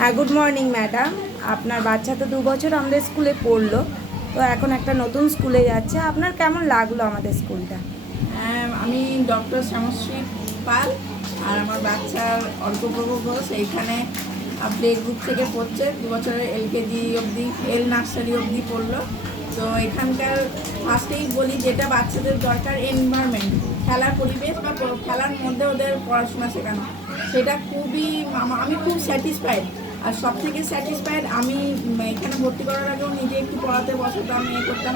হ্যাঁ, good morning madam. আপনার বাচ্চা তো 2 বছর আমাদের স্কুলে পড়লো, তো এখন একটা নতুন স্কুলে যাচ্ছে। আপনার কেমন লাগলো আমাদের স্কুলটা? আমি ডক্টর শ্যামশ্রী পাল, আর আমার বাচ্চার অল্পপ্রভু ঘোষ এইখানে প্লে গ্রুপ থেকে পড়ছে। 2 বছরের এলকেজি অবধি, এল নার্সারি অবধি পড়লো। তো এখানকার ফার্স্টেই বলি, যেটা বাচ্চাদের দরকার এনভায়রনমেন্ট, খেলার পরিবেশ বা খেলার মধ্যে ওদের পড়াশোনা শেখানো, সেটা খুবই আমি খুব স্যাটিসফাইড। আর সব থেকে স্যাটিসফাইড আমি এখানে ভর্তি করার আগেও নিজে একটু পড়াতে বসাতাম, করতাম।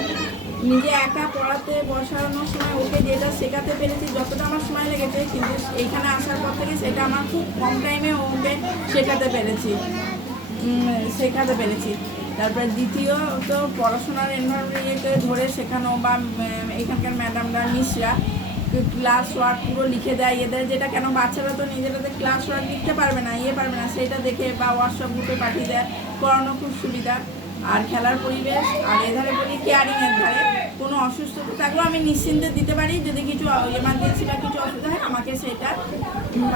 নিজে একা পড়াতে বসানোর সময় ওকে যেটা শেখাতে পেরেছি, যতটা আমার সময় লেগেছে, কিন্তু এইখানে আসার পর থেকে সেটা আমার খুব কম টাইমে ওকে শেখাতে পেরেছি। তারপরে দ্বিতীয়, তো পড়াশোনার এনভায়রনমেন্টে ধরে শেখানো, বা এখানকার ম্যাডামরা মিসরা ক্লাস ওয়ার্ক পুরো লিখে দেয় এদের, যেটা কেন বাচ্চারা তো নিজেরাতে ক্লাস ওয়ার্ক লিখতে পারবে না, সেটা দেখে বা হোয়াটসঅ্যাপ গ্রুপে পাঠিয়ে দেয়, পড়ানো খুব সুবিধা। আর খেলার পরিবেশ, আর এধারে বলি কেয়ারিংয়ের ধারে কোনো অসুস্থতা থাকলেও আমি নিশ্চিন্তে দিতে পারি। যদি কিছু এমার্জেন্সি বা কিছু অসুবিধা হয়, আমাকে সেটা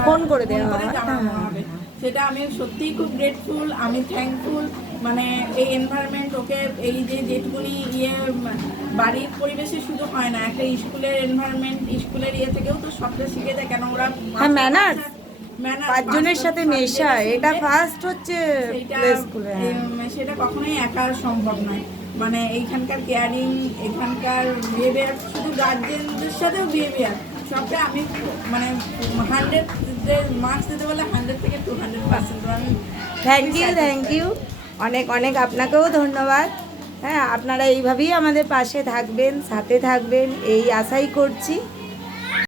ফোন করে দেওয়া হয়। জানানো হবে। সেটা আমি সত্যিই খুব গ্রেটফুল, আমি থ্যাঙ্কফুল। মানে এই এনভায়রনমেন্ট ওকে, এই যেটুকুনি বাড়ির পরিবেশে শুধু হয় না, একটা স্কুলের এনভায়রনমেন্ট, স্কুলের থেকেও তো সবটা শিখে যায়। কেন ওরা ম্যানার্স, 5 জনের সাথে মেশা, এটা ফার্স্ট হচ্ছে প্লে স্কুলে। সেটা কখনোই একা সম্ভব নয়। মানে এইখানকার কেয়ারিং, এখানকার বিহেভিয়ার, শুধু গার্জেনদের সাথেও বিহেভিয়ার, সবটা আমি মানে 100 মার্কস দিতে বলে 100 থেকে 200%। আমি থ্যাংক ইউ, অনেক অনেক আপনাকেও ধন্যবাদ। হ্যাঁ, আপনারা এইভাবেই আমাদের পাশে থাকবেন, সাথে থাকবেন, এই আশাই করছি।